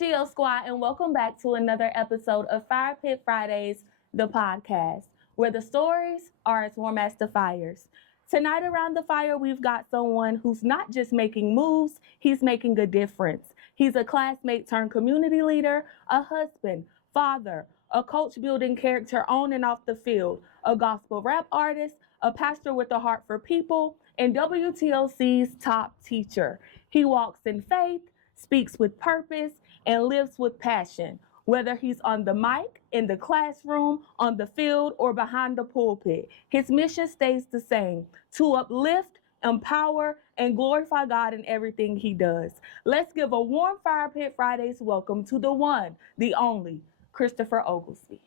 GO Squad, and welcome back to another episode of Fire Pit Fridays, the podcast, where the stories are as warm as the fires. Tonight around the fire, we've got someone who's not just making moves, he's making a difference. He's a classmate turned community leader, a husband, father, a coach building character on and off the field, a gospel rap artist, a pastor with a heart for people, and WTOC'S top teacher. He walks in faith, speaks with purpose, and lives with passion. Whether he's on the mic, in the classroom, on the field, or behind the pulpit, his mission stays the same: to uplift, empower, and glorify God in everything he does. Let's give a warm Fire Pit Fridays welcome to the one, the only, Christopher Oglesby.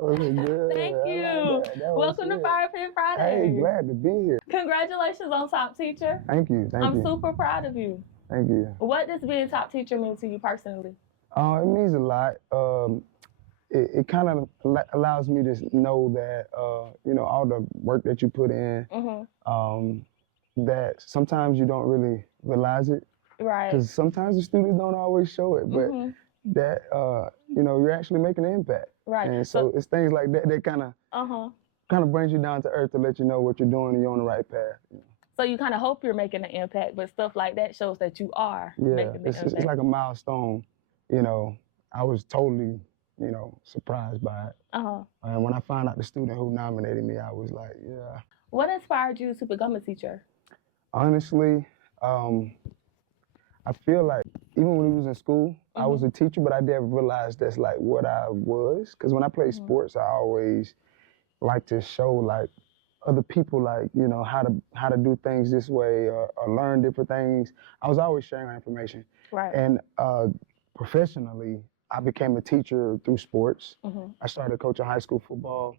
Oh, good. Thank you. Like that. Welcome to Fire Pit Fridays. Hey, glad to be here. Congratulations on top teacher. Thank you. I'm super proud of you. Thank you. What does being top teacher mean to you personally? It means a lot. It kind of allows me to know that, all the work that you put in, that sometimes you don't really realize it. Right. Because sometimes the students don't always show it, but that, you're actually making an impact. Right. And so it's things like that that kind of brings you down to earth to let you know what you're doing and you're on the right path. So you kind of hope you're making an impact, but stuff like that shows that you are making the impact. It's like a milestone. I was totally, surprised by it. And when I found out the student who nominated me, I was like, yeah. What inspired you to become a teacher? Honestly, I feel like even when we was in school, I was a teacher, but I never realized that's like what I was. Because when I played sports, I always like to show like other people how to do things this way or learn different things. I was always sharing information. Right. And professionally, I became a teacher through sports. I started coaching high school football.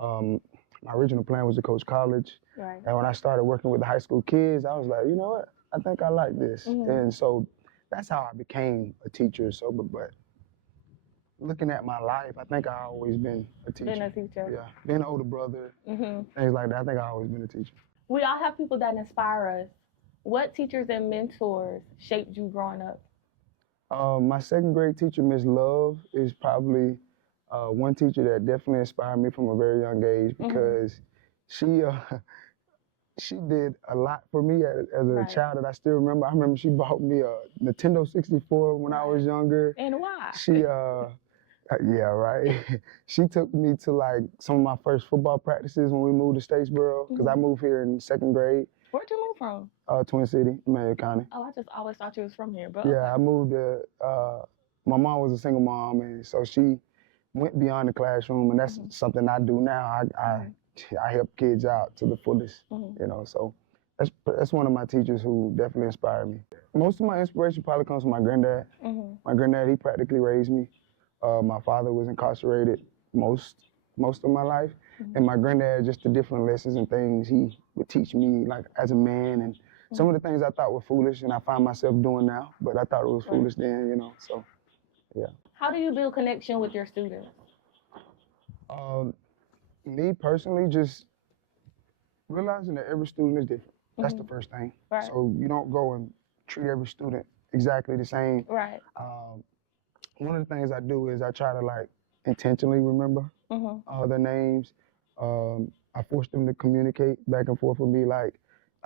My original plan was to coach college. Right. And when I started working with the high school kids, I was like, you know what? I think I like this. And so that's how I became a teacher. So, but looking at my life, I think I've always been a teacher. Been a teacher. Yeah, being an older brother, things like that. I think I've always been a teacher. We all have people that inspire us. What teachers and mentors shaped you growing up? My second grade teacher, Miss Love, is probably one teacher that definitely inspired me from a very young age because she did a lot for me as a child that I still remember. I remember she bought me a Nintendo 64 when I was younger. And why? She, she took me to like some of my first football practices when we moved to Statesboro because I moved here in second grade. Where'd you move from? Twin City, Marion County. Oh, I just always thought you was from here, but yeah, I moved to. My mom was a single mom, and so she went beyond the classroom, and that's something I do now. I help kids out to the fullest, So that's one of my teachers who definitely inspired me. Most of my inspiration probably comes from my granddad. My granddad, he practically raised me. My father was incarcerated most of my life, and my granddad, just the different lessons and things he would teach me, like as a man, and some of the things I thought were foolish, and I find myself doing now, but I thought it was foolish then, So, yeah. How do you build connection with your students? Me personally, just realizing that every student is different. That's the first thing. Right. So you don't go and treat every student exactly the same. Right. One of the things I do is I try to like intentionally remember their names. I force them to communicate back and forth with me, like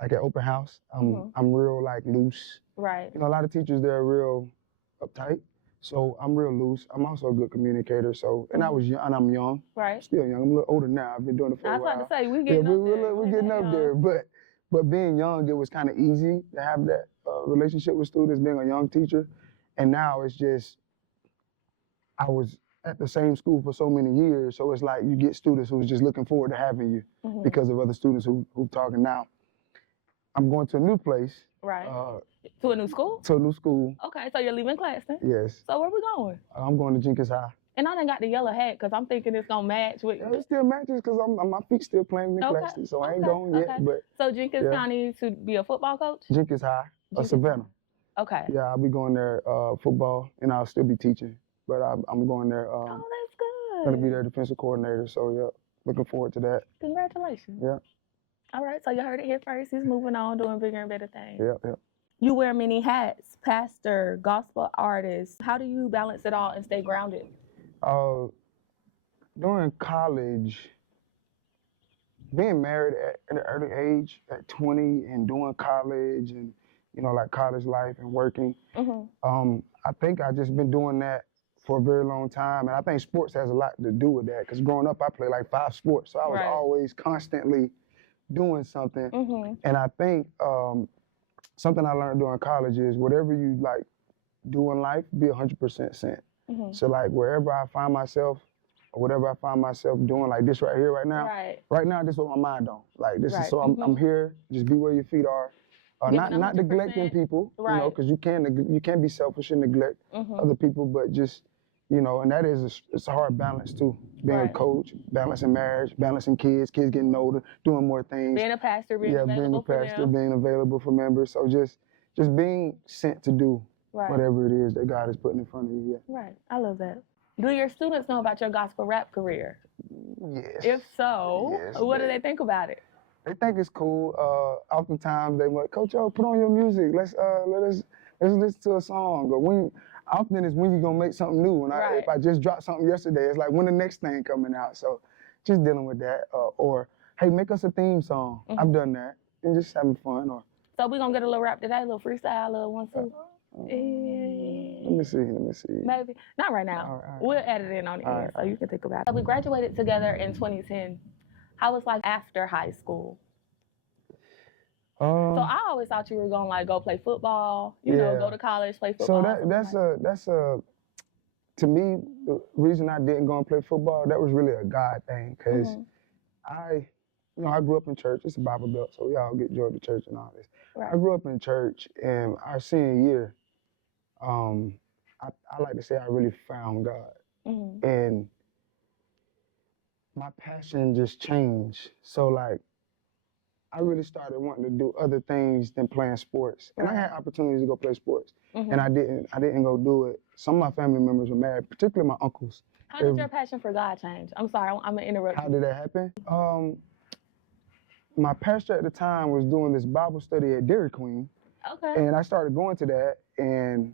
at open house. I'm real like loose. Right. A lot of teachers, they're real uptight. So I'm real loose. I'm also a good communicator. So, and I was young, and I'm young. Right. Still young. I'm a little older now. I've been doing it for a while. I was about to say, we're getting up there. We're getting up there. But being young, it was kind of easy to have that relationship with students, being a young teacher. And now it's just, I was at the same school for so many years. So it's like you get students who's just looking forward to having you because of other students who talking now. I'm going to a new place. Right. To a new school? To a new school. Okay, so you're leaving Claxton? Yes. So where we going? I'm going to Jenkins High. And I done got the yellow hat because I'm thinking it's going to match with... Yeah, it still matches because my feet still playing in Claxton, so I ain't going yet. But so Jenkins County to be a football coach? Jenkins High, Savannah. Okay. Yeah, I'll be going there football, and I'll still be teaching. But I'm going there. Oh, that's good. Going to be their defensive coordinator, so yeah, looking forward to that. Congratulations. Yeah. All right, so you heard it here first. He's moving on, doing bigger and better things. Yeah. You wear many hats, pastor, gospel artist. How do you balance it all and stay grounded? Uh, During college, being married at an early age, at 20, and doing college and, like college life and working, I think I just been doing that for a very long time. And I think sports has a lot to do with that, because growing up, I played like 5 sports. So I was always constantly doing something. And I think something I learned during college is whatever you like do in life, be 100% sent. So like wherever I find myself, or whatever I find myself doing, like this right here, right now, this is what my mind on. Like this is, so I'm here, just be where your feet are. Not neglecting people, because you can be selfish and neglect other people, but just, and that is it's a hard balance too. Being a coach, balancing marriage, balancing kids getting older, doing more things. Being a pastor, being available for them. Being available for members. So just being sent to do whatever it is that God is putting in front of you. Yeah. Right. I love that. Do your students know about your gospel rap career? Yes. If so, what do they think about it? They think it's cool. Oftentimes they might, Coach, put on your music. Let's listen to a song. But often it's when you're gonna make something new. And if I just dropped something yesterday, it's like when the next thing coming out. So just dealing with that. Or hey, make us a theme song. I've done that. And just having fun. So we're gonna get a little rap today, a little freestyle, a little 1, 2. Let me see. Maybe. Not right now. All right. We'll edit it on the end so you can think about it. We graduated together in 2010. How was life after high school? So I always thought you were gonna go play football, you know, go to college, play football. So that's to me, the reason I didn't go and play football, that was really a God thing, because I grew up in church. It's a Bible Belt, so we all get joy to church and all this. I grew up in church, and our senior year, I like to say I really found God. And my passion just changed. So like, I really started wanting to do other things than playing sports. And I had opportunities to go play sports, and I didn't go do it. Some of my family members were mad, particularly my uncles. How did your passion for God change? I'm sorry, I'm gonna interrupt you. How did that happen? My pastor at the time was doing this Bible study at Dairy Queen. Okay. And I started going to that and,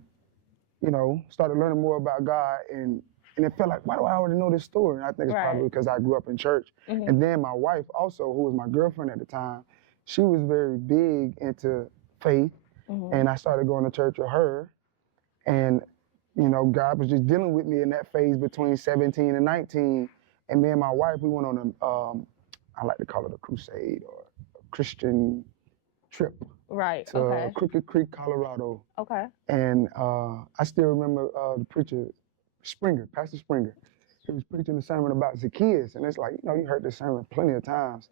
started learning more about God. And it felt like, why do I already know this story? And I think it's probably because I grew up in church. And then my wife also, who was my girlfriend at the time, she was very big into faith. And I started going to church with her. And, God was just dealing with me in that phase between 17 and 19. And me and my wife, we went on I like to call it a crusade or a Christian trip. To Crooked Creek, Colorado. Okay. And I still remember the preacher, Pastor Springer. He was preaching a sermon about Zacchaeus. And it's like, you heard this sermon plenty of times.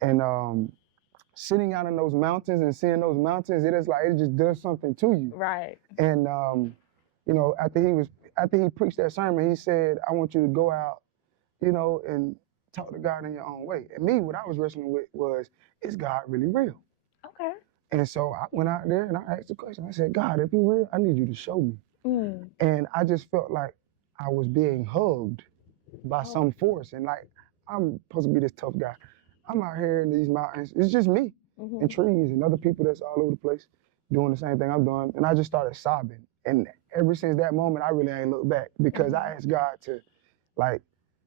And sitting out in those mountains and seeing those mountains, it is like, it just does something to you. Right. And, after he preached that sermon, he said, I want you to go out, and talk to God in your own way. And me, what I was wrestling with was, is God really real? Okay. And so I went out there and I asked the question. I said, God, if you're real, I need you to show me. And I just felt like I was being hugged by some force. And like, I'm supposed to be this tough guy. I'm out here in these mountains. It's just me and trees and other people that's all over the place doing the same thing I'm doing. And I just started sobbing. And ever since that moment, I really ain't looked back, because I asked God to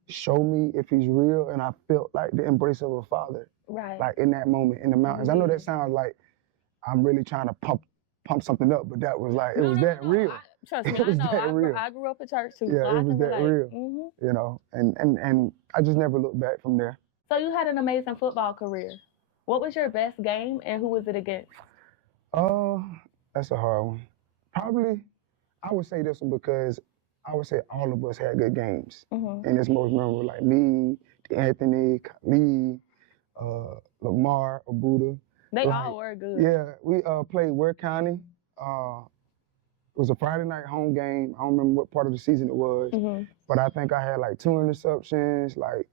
show me if he's real. And I felt like the embrace of a father, like in that moment in the mountains. I know that sounds like I'm really trying to pump something up, but that was like, it was that real. Trust me, I know. I grew up in church too. Yeah, so it was that real, and I just never looked back from there. So you had an amazing football career. What was your best game and who was it against? That's a hard one. Probably, I would say this one because I would say all of us had good games. And it's most memorable, like me, Anthony, Khalid, Lamar, Abuda. They all were good. Yeah, we played Ware County. It was a Friday night home game. I don't remember what part of the season it was, but I think I had like 2 interceptions, like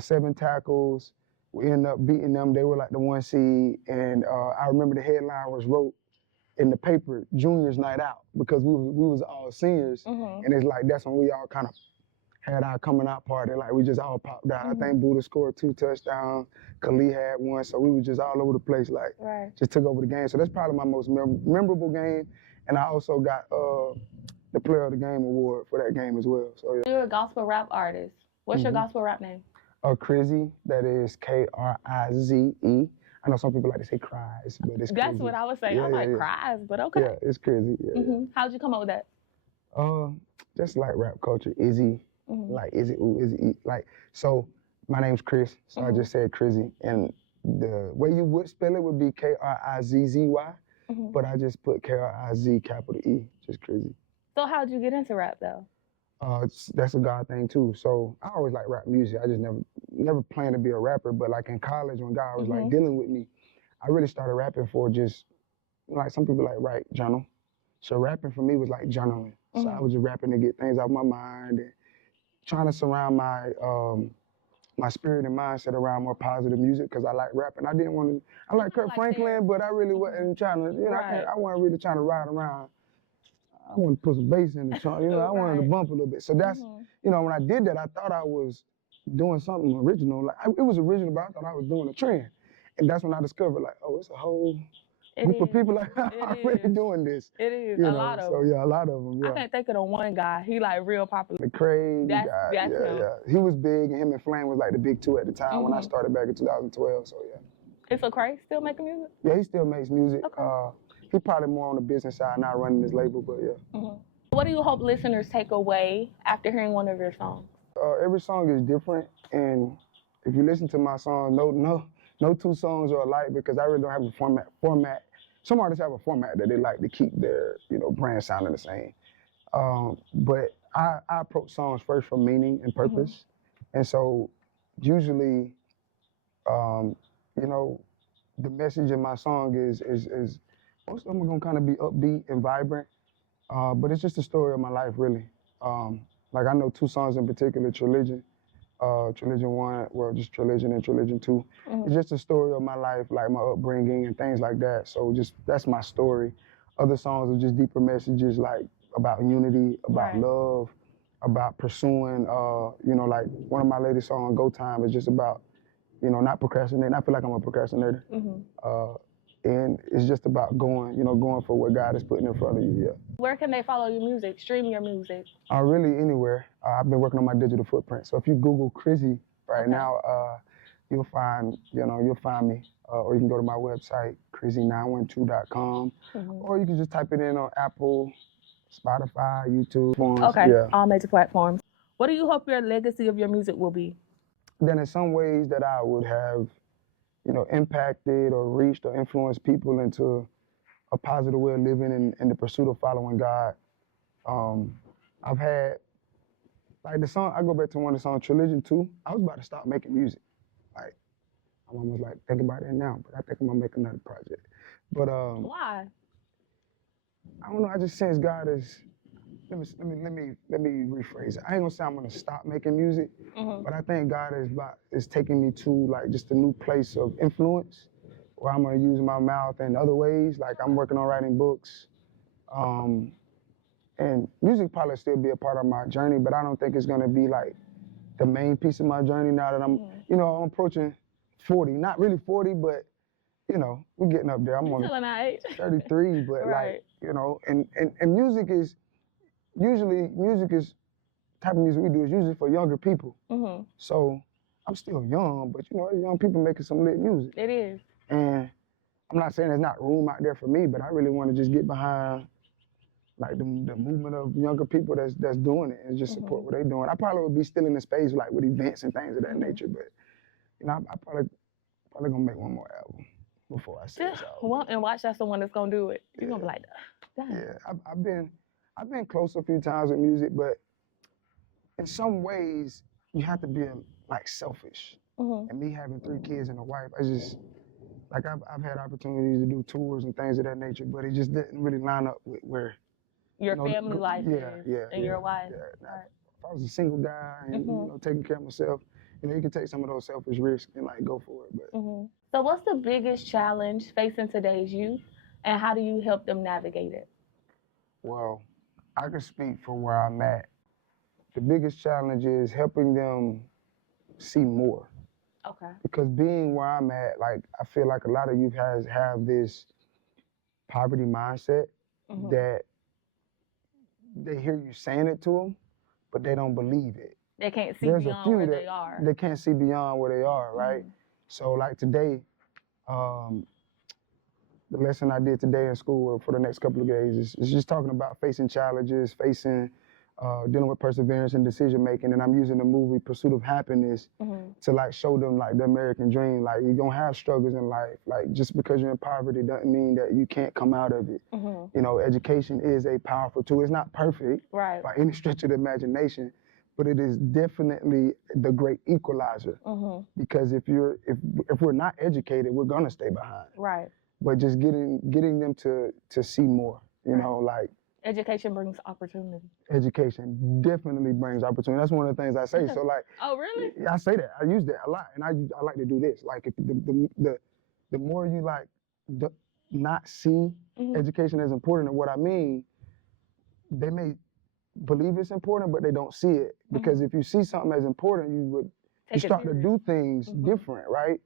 7 tackles. We ended up beating them. They were like the 1 seed. And I remember the headline was wrote in the paper, Juniors Night Out, because we was all seniors. And it's like, that's when we all kind of had our coming out party. Like we just all popped out. I think Buddha scored 2 touchdowns. Khalid had 1. So we were just all over the place. Like just took over the game. So that's probably my most memorable game. And I also got the Player of the Game award for that game as well. So yeah. You're a gospel rap artist. What's your gospel rap name? Krizzy. That is Krize. I know some people like to say Cries, but it's That's Krizzy. what I was saying. Yeah, I was like, yeah. Cries, but okay. Yeah, it's Krizzy. Yeah. How'd you come up with that? Just like rap culture, Izzy, like Izzy, ooh, Izzy, like, so my name's Chris, so I just said Krizzy, and the way you would spell it would be Krizzy, but I just put Kriz, capital E, just Krizzy. So how'd you get into rap though? That's a God thing too, so I always like rap music, I just never planned to be a rapper, but like in college when God was like dealing with me, I really started rapping for just, like some people like write journal, so rapping for me was like journaling. So I was just rapping to get things out my mind and trying to surround my my spirit and mindset around more positive music because I like rapping. I didn't want to. I like Kurt Franklin, but I really wasn't trying to. You know, I wasn't really trying to ride around. I wanted to put some bass in the trunk. You know, I wanted to bump a little bit. So that's you know when I did that, I thought I was doing something original. Like it was original, but I thought I was doing a trend. And that's when I discovered like, oh, it's a whole group of people like already doing this. It is you a know? lot of So them. yeah, a lot of them. Yeah. I can't think of the one guy. He like real popular. The Craig That's guy. him. Yeah. He was big, and him and Flame was like the big 2 at the time when I started back in 2012. So yeah. Is so Craig still making music? Yeah, he still makes music. Okay. He's probably more on the business side, not running his label, but yeah. What do you hope listeners take away after hearing one of your songs? Every song is different, and if you listen to my song, no 2 songs are alike because I really don't have a format. Some artists have a format that they like to keep their, brand sounding the same. But I approach songs first from meaning and purpose. And so usually, the message in my song is most of them are gonna kind of be upbeat and vibrant. But it's just the story of my life, really. Like I know 2 songs in particular, Trilogy 1, well, just Trilogy and Trilogy 2. It's just a story of my life, like my upbringing and things like that. So that's my story. Other songs are just deeper messages, like about unity, about love, about pursuing, like one of my latest songs, Go Time, is just about, not procrastinating. I feel like I'm a procrastinator. And it's just about going for what God is putting in front of you, yeah. Where can they follow your music, stream your music? Really anywhere. I've been working on my digital footprint. So if you Google Krizzy right now, you'll find me. Or you can go to my website, krizzy912.com. Or you can just type it in on Apple, Spotify, YouTube. Okay, yeah. all major platforms. What do you hope your legacy of your music will be? Then in some ways that I would have impacted or reached or influenced people into a positive way of living in the pursuit of following God. I've had, like the song, I go back to one of the songs, Trilogy 2, I was about to stop making music. Like, I'm almost like, thinking about it now, but I think I'm gonna make another project. But why? I don't know, I just sense God is, let me rephrase it. I ain't gonna say I'm gonna stop making music, but I think God is taking me to like just a new place of influence where I'm gonna use my mouth in other ways. Like I'm working on writing books, and music probably still be a part of my journey, but I don't think it's gonna be like the main piece of my journey now that I'm, I'm approaching 40. Not really 40, but we're getting up there. I'm only 33, but like, and music is type of music we do is usually for younger people. So I'm still young, but young people making some lit music. It is. And I'm not saying there's not room out there for me, but I really want to just get behind like the movement of younger people that's doing it and just support what they're doing. I probably would be still in the space like with events and things of that nature, but I probably gonna make one more album before I say it's all. Well, and watch that's the one that's gonna do it. You're gonna be like, damn. Yeah, I've been close a few times with music, but in some ways you have to be like selfish. And me having 3 kids and a wife, I just like I've had opportunities to do tours and things of that nature, but it just didn't really line up with where your family life is and your wife. Yeah. Right. If I was a single guy and taking care of myself, you can take some of those selfish risks and like go for it. But So what's the biggest challenge facing today's youth, and how do you help them navigate it? Well, I can speak for where I'm at. the biggest challenge is helping them see more. Okay. Because being where I'm at, like, I feel like a lot of youth have this poverty mindset that they hear you saying it to them, but they don't believe it. They can't see There's beyond a few where that they are. they can't see beyond where they are, right? So like today, the lesson I did today in school for the next couple of days is just talking about facing challenges, dealing with perseverance and decision making. And I'm using the movie Pursuit of Happiness to like show them like the American dream. Like, you're gonna have struggles in life. Like, just because you're in poverty doesn't mean that you can't come out of it. You know, education is a powerful tool. It's not perfect by any stretch of the imagination, but it is definitely the great equalizer. Because if we're not educated, we're gonna stay behind. Right. But just getting them to see more, you know, like. Education brings opportunity. Education definitely brings opportunity. That's one of the things I say. So like. Oh, really? I say that. I use that a lot, and I like to do this. Like, if the more you like not see education as important, and what I mean, they may believe it's important, but they don't see it. Because if you see something as important, you start to do things different, right?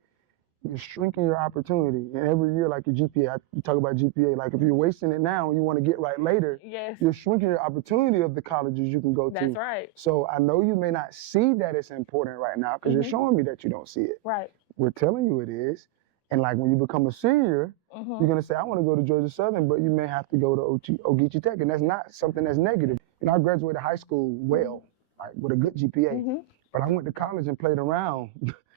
You're shrinking your opportunity. And every year, like your GPA, you talk about GPA, like if you're wasting it now and you want to get right later, you're shrinking your opportunity of the colleges you can go to. That's right. So I know you may not see that it's important right now because you're showing me that you don't see it. Right. We're telling you it is. And like when you become a senior, you're going to say, I want to go to Georgia Southern, but you may have to go to Oglesby Tech. And that's not something that's negative. You know, I graduated high school well, like with a good GPA. But I went to college and played around.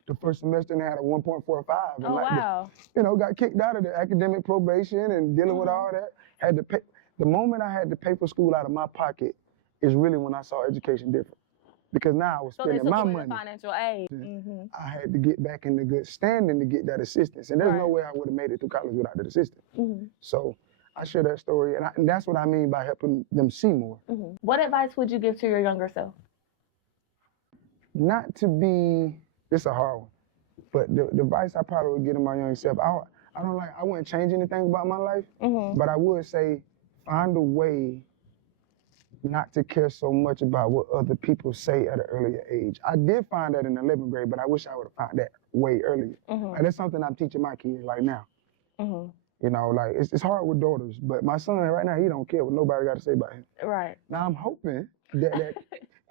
The first semester and I had a 1.45. And wow. Got kicked out of the academic probation and dealing with all that. Had to pay. The moment I had to pay for school out of my pocket is really when I saw education different. Because now I was spending my money. Financial aid. I had to get back in the good standing to get that assistance. And there's no way I would have made it through college without that assistance. So I share that story. And that's what I mean by helping them see more. What advice would you give to your younger self? Not to be... It's a hard one, but the advice I probably would give to my younger self, I wouldn't change anything about my life, but I would say find a way not to care so much about what other people say at an earlier age. I did find that in 11th grade, but I wish I would have found that way earlier. Like, that's something I'm teaching my kids like now. You know, like it's hard with daughters, but my son right now, he don't care what nobody got to say about him. Right. Now I'm hoping that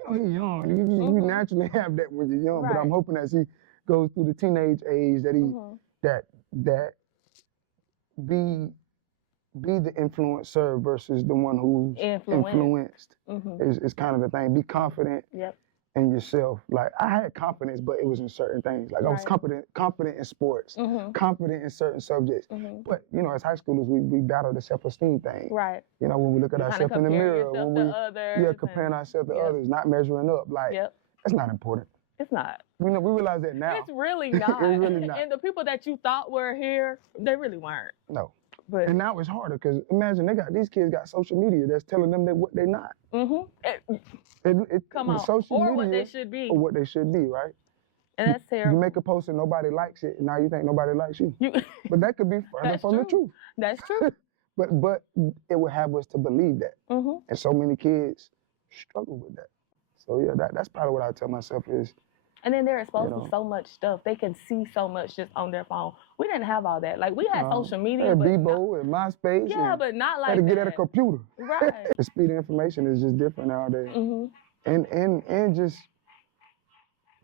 he's young. You naturally have that when you're young, but I'm hoping as he goes through the teenage age that he that be the influencer versus the one who's influenced is kind of the thing. Be confident in yourself. Like, I had confidence, but it was in certain things. Like, I was confident in sports, confident in certain subjects. But, you know, as high schoolers, we battle the self-esteem thing. Right. You know, when we look at ourselves in the mirror, when we comparing ourselves to others, not measuring up, like, that's not important. It's not. We realize that now. It's really not. It's really not. And the people that you thought were here, they really weren't. No. But and now it's harder because imagine these kids got social media that's telling them that what they're not. Come on. Social or media, what they should be. Or what they should be, right? And that's terrible. You make a post and nobody likes it, and now you think nobody likes you. But that could be further from the truth. That's true. But it would have us to believe that. And so many kids struggle with that. So yeah, that's probably what I tell myself is. And then they're exposed to so much stuff. They can see so much just on their phone. We didn't have all that. Like, we had social media. And Bebo and MySpace. Yeah, but not like that. Had to get at a computer. Right. The speed of information is just different nowadays. And just,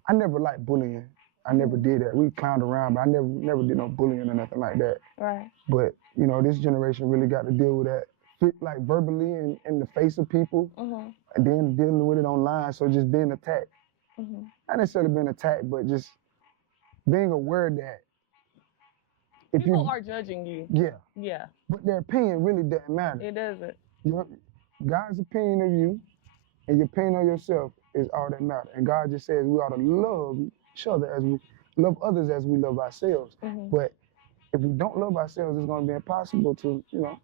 I never liked bullying. I never did that. We clowned around, but I never did no bullying or nothing like that. Right. But, you know, this generation really got to deal with that, like verbally in the face of people, and then dealing with it online. So just being attacked. Not necessarily being attacked, but just being aware that if people are judging you. Yeah. But their opinion really doesn't matter. It doesn't. God's opinion of you and your opinion of yourself is all that matters. And God just says we ought to love each other as we love others as we love ourselves. But if we don't love ourselves, it's going to be impossible to, you know,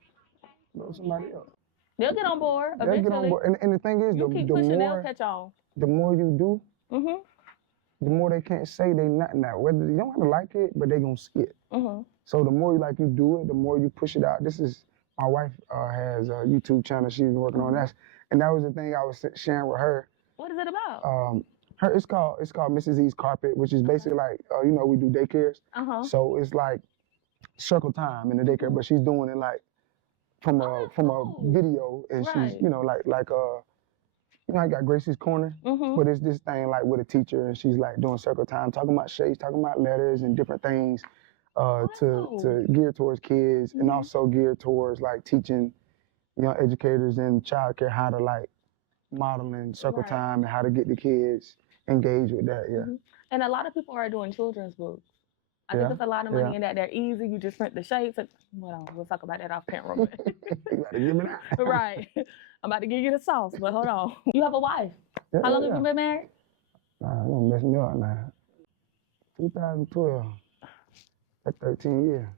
love somebody else. They'll get on board eventually. They'll get on board. And the thing is, you keep pushing, they'll catch on. The more you do, the more they can't say they not now. Whether you don't have to like it, but they gonna see it. So the more you do it, the more you push it out. My wife has a YouTube channel she's working on. And that was the thing I was sharing with her. What is it about? It's called Mrs. E's Carpet, which is basically like we do daycares. So it's like circle time in the daycare, but she's doing it like from a video, and she's I got Gracie's Corner, but it's this thing like with a teacher, and she's like doing circle time, talking about shapes, talking about letters and different things to gear towards kids, and also geared towards like teaching young educators in childcare how to like model in circle time and how to get the kids engaged with that. Yeah. And a lot of people are doing children's books. I think there's a lot of money in that. They're easy. You just print the shapes. And, we'll talk about that off camera. You gotta give me that. Right. I'm about to give you the sauce, but hold on. You have a wife. How long have you been married? Nah, you're gonna mess me up now. 2012. That's 13 years.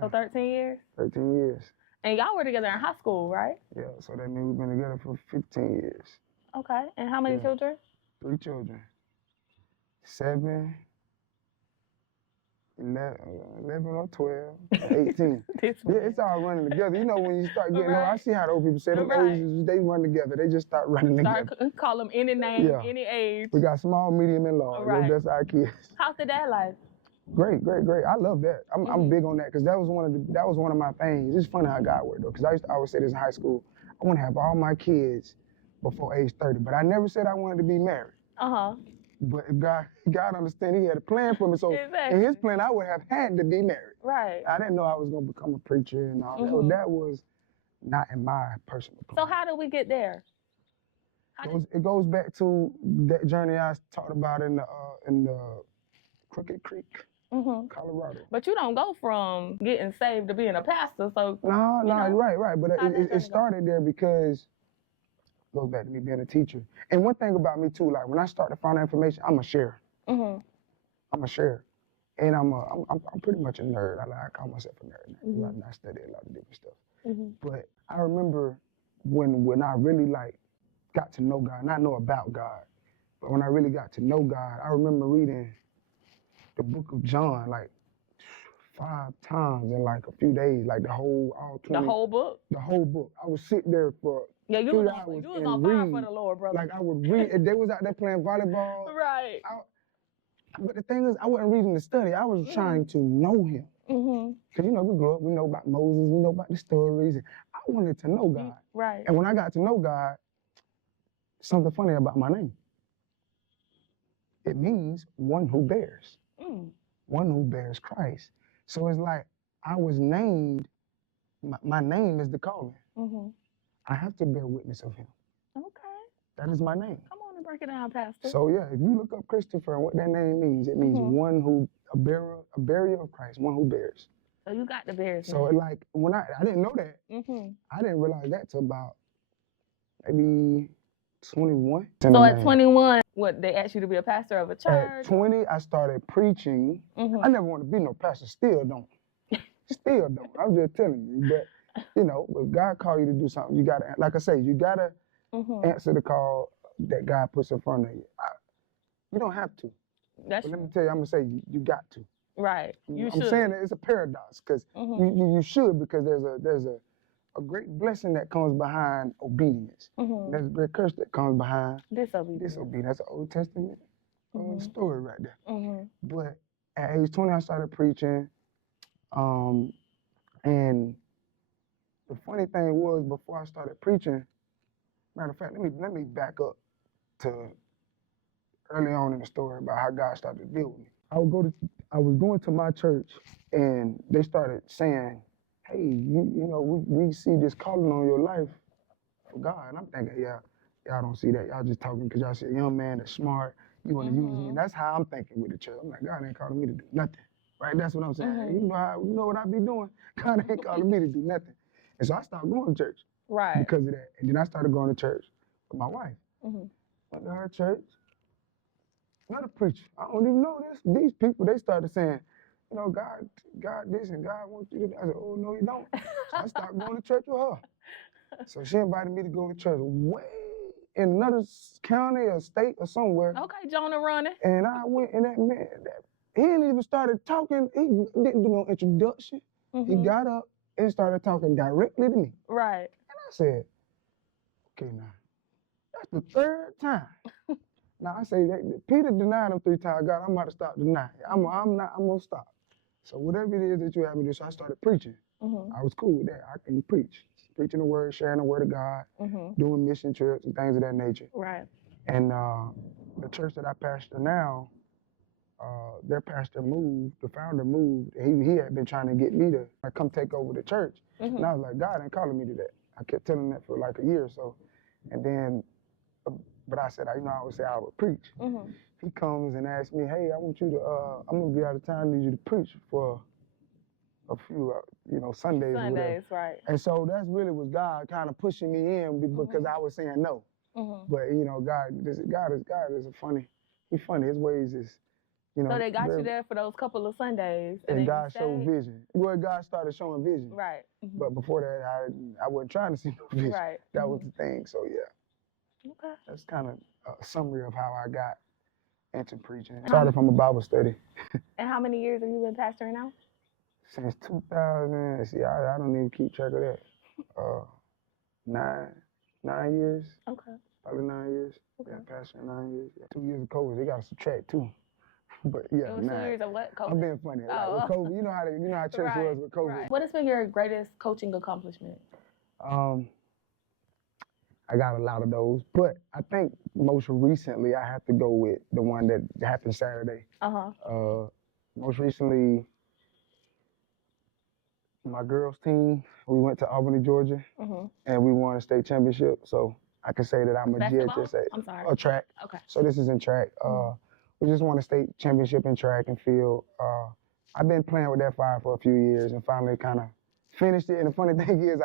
So 13 years? 13 years. And y'all were together in high school, right? Yeah, so that means we've been together for 15 years. Okay. And how many children? 3 children. 7, 11 or 12, 18. It's all running together. You know, when you start getting older, I see how the old people say them ages, they run together. They just start running together. Call them any name, any age. We got small, medium, and large. That's our kids. How's the dad life? Great. I love that. I'm big on that because that was one of my things. It's funny how God worked though, because I used to always say this in high school. I want to have all my kids before age 30, but I never said I wanted to be married. But God understand He had a plan for me. So in His plan, I would have had to be married. Right. I didn't know I was gonna become a preacher and all that. So that was not in my personal plan. So how did we get there? It goes back to that journey I talked about in the Crooked Creek, Colorado. But you don't go from getting saved to being a pastor, so no, right. But it started there because it goes back to me being a teacher. And one thing about me too, like when I start to find out information, I'm a sharer. I'm a sharer, and I'm pretty much a nerd. I call myself a nerd now. I study a lot of different stuff. But I remember when I really like got to know God, not know about God, but when I really got to know God, I remember reading the book of John like 5 times in like a few days, like the whole book? The whole book. I would sit there for 3 hours you was on fire for the Lord, brother. Like I would read, and they was out there playing volleyball. Right. But the thing is, I wasn't reading to study. I was trying to know Him. Because, we grew up, we know about Moses, we know about the stories. And I wanted to know God. Right. And when I got to know God, something funny about my name. It means one who bears. One who bears Christ. So it's like I was named, my name is the calling. I have to bear witness of Him. Okay. That is my name. Come on and break it down, Pastor. So yeah, if you look up Christopher and what that name means, it means one who, a bearer of Christ, one who bears. So you got the bears. So like when I didn't know that, I didn't realize that till about maybe 21. So at 21, what, they asked you to be a pastor of a church? At 20, I started preaching. I never wanted to be no pastor, still don't. Still don't. I'm just telling you. But, if God called you to do something, you got to, like I say, you got to answer the call that God puts in front of you. You don't have to. But let me tell you, I'm going to say you got to. Right. I'm saying that it's a paradox because you should, because there's a great blessing that comes behind obedience. There's a great curse that comes behind disobedience. That's an Old Testament story right there. But at age 20, I started preaching. And the funny thing was, before I started preaching, matter of fact, let me back up to early on in the story about how God started to deal with me. I was going to my church, and they started saying, hey, we see this calling on your life for God. And I'm thinking, y'all don't see that. Y'all just talking because y'all see a young man that's smart. You want to use me. And that's how I'm thinking with the church. I'm like, God ain't calling me to do nothing. Right? That's what I'm saying. You know what I be doing? God ain't calling me to do nothing. And so I started going to church. Right. Because of that. And then I started going to church with my wife. Went to her church. Another preacher. I don't even know this. These people, they started saying, God this and God wants you to do that. I said, oh, no, you don't. So I started going to church with her. So she invited me to go to church way in another county or state or somewhere. Okay, Jonah running. And I went, and that man, he didn't even started talking. He didn't do no introduction. He got up and started talking directly to me. Right. And I said, okay, now, That's the third time. Now I say Peter denied him 3 times. God, I'm about to stop denying. I'm gonna stop. So whatever it is that you have me do, so I started preaching. I was cool with that. I can preach, preaching the word, sharing the word of God, doing mission trips and things of that nature. Right. And the church that I pastor now, their pastor moved, the founder moved. He had been trying to get me to come take over the church. And I was like, God ain't calling me to that. I kept telling that for like a year or so. And then, but I said, I would say I would preach. He comes and asks me, hey, I want you to, I'm gonna be out of town, I need you to preach for a few, Sundays or whatever. Right. And so that's really was God kind of pushing me in because I was saying no. But God is he's funny. His ways is, So they got you there for those couple of Sundays. And God showed vision. Well, God started showing vision. Right. But before that, I wasn't trying to see no vision. Right. That was the thing. So yeah. Okay. That's kind of a summary of how I got into preaching. Started from a Bible study. And how many years have you been pastoring now? Since 2000. See, I don't even keep track of that. 9 years. Okay. Probably 9 years. Okay. Yeah, pastoring 9 years. Yeah. 2 years of COVID. They got to subtract too. But yeah, it was 2 years of what? COVID? I'm being funny. Like with COVID, you know how church was with COVID. Right. What has been your greatest coaching accomplishment? I got a lot of those, but I think most recently I have to go with the one that happened Saturday. Most recently, my girls' team, we went to Albany, Georgia, and we won a state championship. So I can say that I'm a GHSA. I'm sorry. Track. Okay. So this is in track. We just won a state championship in track and field. I've been playing with that fire for a few years and finally kind of finished it. And the funny thing is,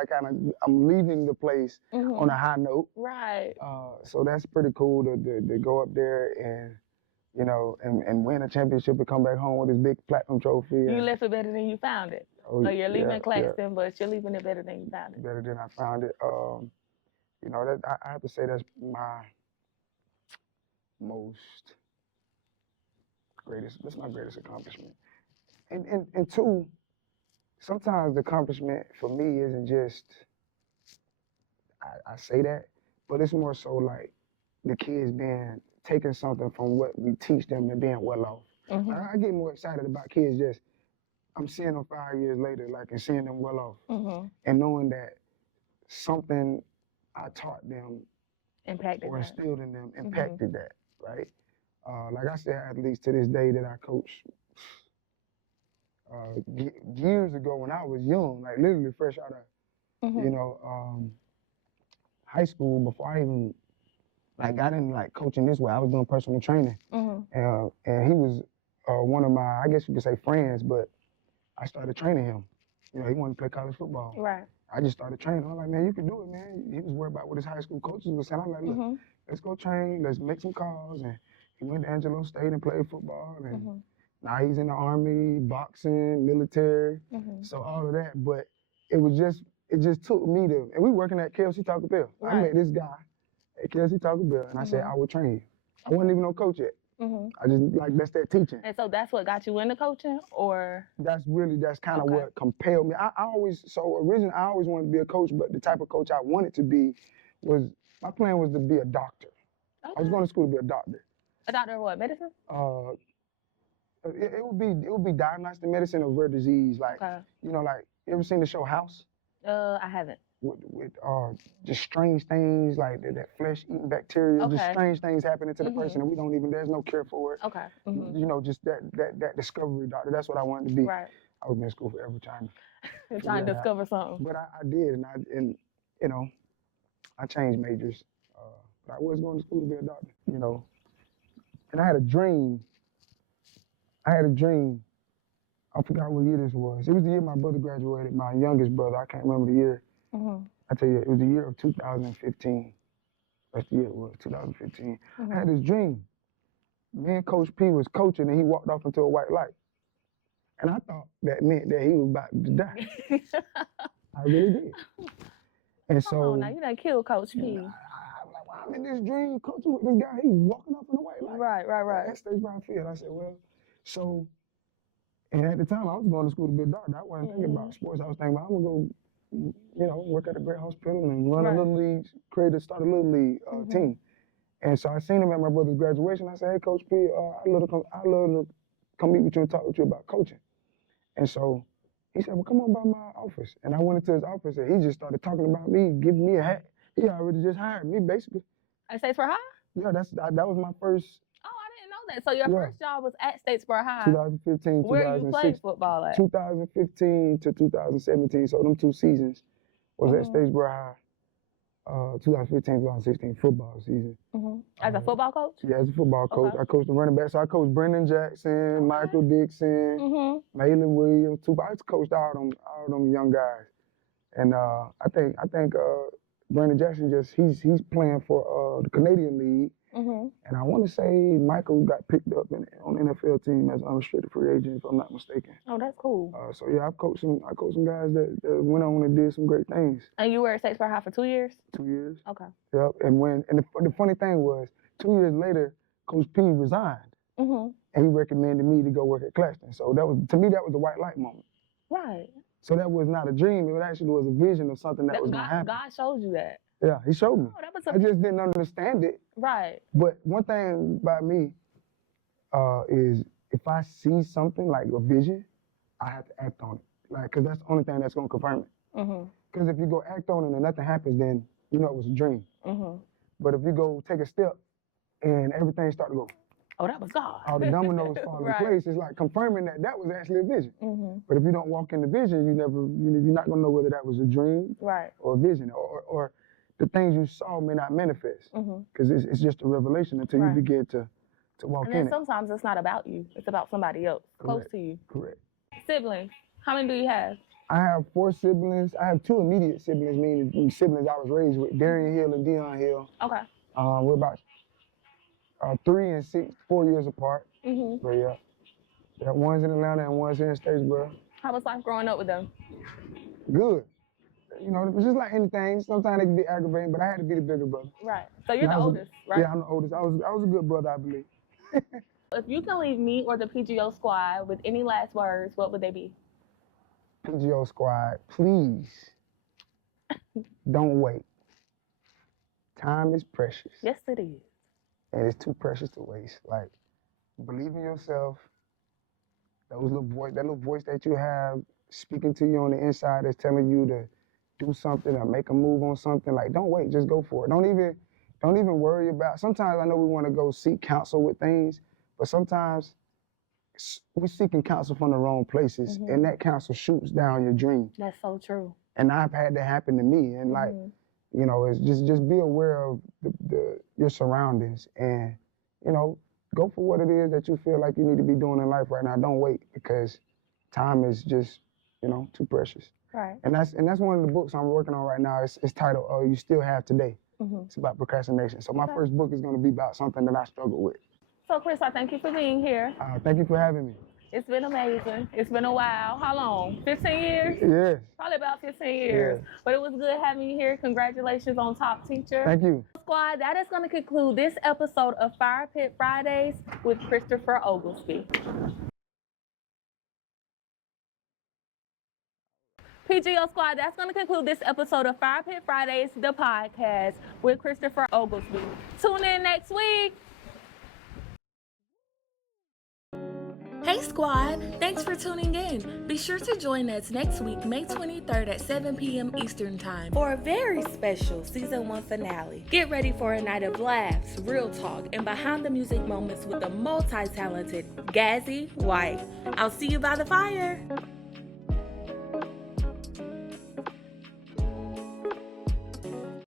I'm leaving the place on a high note. Right. So that's pretty cool to go up there and, and win a championship and come back home with this big platinum trophy. You left it better than you found it. So you're leaving Claxton, but you're leaving it better than you found it. Better than I found it. I have to say that's my greatest accomplishment. And two, sometimes the accomplishment for me isn't just, I say that, but it's more so like the kids taking something from what we teach them and being well off. I get more excited about kids I'm seeing them 5 years later, and seeing them well off. And knowing that something I taught them or instilled in them impacted that, right? Like I said, athletes to this day that I coach, years ago when I was young, like literally fresh out of, high school, before I even got into coaching this way, I was doing personal training. And he was one of my, I guess you could say friends, but I started training him. He wanted to play college football. Right. I just started training. I was like, man, you can do it, man. He was worried about what his high school coaches were saying. I was like, look, let's go train, let's make some calls. And he went to Angelo State and played football. And now he's in the Army, boxing, military, so all of that. But it just took me to, and we working at KFC Taco Bell. Right. I met this guy at KFC Taco Bell, and I said, I will train you. I wasn't even no coach yet. I just, that's that teaching. And so that's what got you into coaching, or? That's kind of what compelled me. Originally I always wanted to be a coach, but the type of coach I wanted to be my plan was to be a doctor. Okay. I was going to school to be a doctor. A doctor of what, medicine? It would be diagnostic medicine of rare disease. You ever seen the show House? I haven't. With just strange things that flesh-eating bacteria, just strange things happening to the person, and there's no cure for it. Okay. Just that discovery doctor. That's what I wanted to be. Right. I was in school forever trying to discover something. But I did, and I changed majors. But I was going to school to be a doctor, And I had a dream. I forgot what year this was. It was the year my brother graduated, my youngest brother. I can't remember the year. I tell you, it was the year of 2015. That's the year it was, 2015. I had this dream. Me and Coach P was coaching, and he walked off into a white light. And I thought that meant that he was about to die. I really did. And so, now you done killed Coach P. I'm like, wow, I'm in this dream coaching with this guy. He's walking off in a white light. Right. That Stage Brown Field. I said, well, so, and at the time I was going to school to be a doctor. I wasn't thinking about sports. I was thinking about, I'm going to go work at a great hospital and run a little league, start a little league team. And so I seen him at my brother's graduation. I said, "Hey, Coach P, I'd love to come meet with you and talk with you about coaching." And so he said, "Well, come on by my office." And I went into his office and he just started talking about me, giving me a hat. He already just hired me, basically. At Statesboro High? Yeah, that was my first. Oh, I didn't know that. So your first job was at Statesboro High. 2015, Where you played football at? 2015 to 2017. So them 2 seasons was at Statesboro High. 2015, 2016 football season. As a football coach? Yeah, as a football coach. I coached the running back. So I coached Brendan Jackson, Michael Dixon, Malin Williams. I coached all them young guys. And I think Brendan Jackson he's playing for the Canadian League. And I want to say Michael got picked up on the NFL team as an unrestricted free agent, if I'm not mistaken. Oh, that's cool. So yeah, I coached some guys that went on and did some great things. And you were at Statesboro High for 2 years? 2 years. Okay. Yep. And the funny thing was, 2 years later, Coach P resigned, and he recommended me to go work at Claxton. So that was the white light moment. Right. So that was not a dream. It actually was a vision of something that was going to happen. God showed you that. Yeah, he showed me. Oh, that was I just didn't understand it. Right. But one thing about me is if I see something like a vision, I have to act on it. Like, because that's the only thing that's going to confirm it. Because if you go act on it and nothing happens, then you know it was a dream. But if you go take a step and everything start to go, oh, that was God. all the dominoes fall in place. It's like confirming that was actually a vision. But if you don't walk in the vision, you're not going to know whether that was a dream or a vision, or the things you saw may not manifest, because it's just a revelation until you begin to walk in it. And then sometimes it's not about you. It's about somebody else close to you. Correct. Siblings. How many do you have? I have 4 siblings. I have 2 immediate siblings, meaning siblings I was raised with, Darian Hill and Dion Hill. Okay. We're about 3 and 4 years apart. But yeah, one's in Atlanta and one's here in Statesboro. How was life growing up with them? Good. It's just like anything. Sometimes they can be aggravating, but I had to be the bigger brother. Right. So you're the oldest, right? Yeah, I'm the oldest. I was a good brother, I believe. If you can leave me or the PGO squad with any last words, what would they be? PGO squad, please don't wait. Time is precious. Yes, it is. And it's too precious to waste. Like, believe in yourself. That little voice that you have speaking to you on the inside that's telling you to do something or make a move on something. Like, don't wait, just go for it. Don't even worry about. Sometimes I know we want to go seek counsel with things, but sometimes we're seeking counsel from the wrong places, and that counsel shoots down your dream. That's so true. And I've had that happen to me, and it's just be aware of your surroundings, and go for what it is that you feel like you need to be doing in life right now. Don't wait, because time is just too precious. Right. And that's one of the books I'm working on right now. It's titled You Still Have Today. It's about procrastination. So my first book is going to be about something that I struggle with. So Chris, I thank you for being here. Thank you for having me. It's been amazing. It's been a while. How long? 15 years? Yes. Probably about 15 years. Yeah. But it was good having you here. Congratulations on Top Teacher. Thank you. Squad, that is going to conclude this episode of Fire Pit Fridays with Christopher Oglesby. PGO Squad, that's going to conclude this episode of Fire Pit Fridays, the podcast with Christopher Oglesby. Tune in next week. Hey squad, thanks for tuning in. Be sure to join us next week, May 23rd at 7 p.m. Eastern Time for a very special Season 1 finale. Get ready for a night of laughs, real talk, and behind the music moments with the multi-talented Gazzy White. I'll see you by the fire.